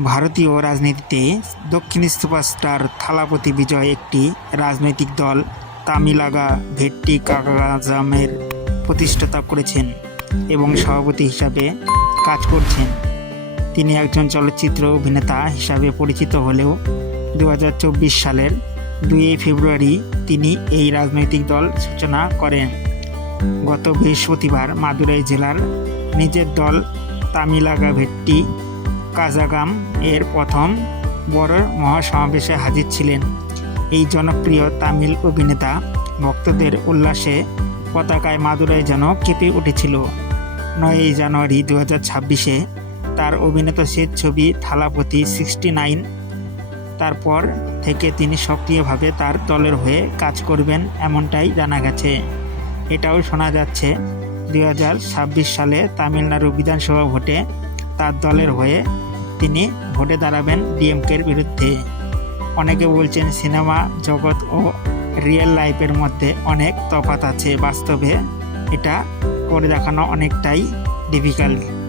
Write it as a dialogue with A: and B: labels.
A: ভারতীয় রাজনীতিতে দক্ষিণ সুপারস্টার থালাপতি বিজয় একটি রাজনৈতিক দল, তামিলাগা ভেট্টি কাগাজামের প্রতিষ্ঠাতা করেছেন এবং সভাপতি হিসাবে কাজ করছেন। তিনি একজন চলচ্চিত্র অভিনেতা হিসাবে পরিচিত হলেও দু হাজার চব্বিশ সালের দুই ফেব্রুয়ারি তিনি এই রাজনৈতিক দল সূচনা করেন। গত বৃহস্পতিবার মাদুরাই জেলার নিজের দল তামিলাগা ভেট্টি কাজাগাম এর প্রথম বড় মহাসমাবেশে হাজির ছিলেন। এই জনপ্রিয় তামিল অভিনেতা ভক্তদের উল্লাসে পতাকায় মাদুরাই যেন কেঁপে উঠেছিল। নয়ই জানুয়ারি দু হাজার ছাব্বিশে তার অভিনীত শেষ ছবি থালাপতি সিক্সটি নাইন, তারপর থেকে তিনি সক্রিয়ভাবে তার দলের হয়ে কাজ করবেন এমনটাই জানা গেছে। এটাও শোনা যাচ্ছে দু হাজার ছাব্বিশ সালে তামিলনাড়ু বিধানসভা ভোটে তার দলের হয়ে তিনি ভোটে দাঁড়াবেন ডিএমকের বিরুদ্ধে। অনেকে বলছেন সিনেমা জগৎ ও রিয়েল লাইফের মধ্যে অনেক তফাত আছে। বাস্তবে এটা করে দেখানো অনেকটাই ডিফিকাল্ট।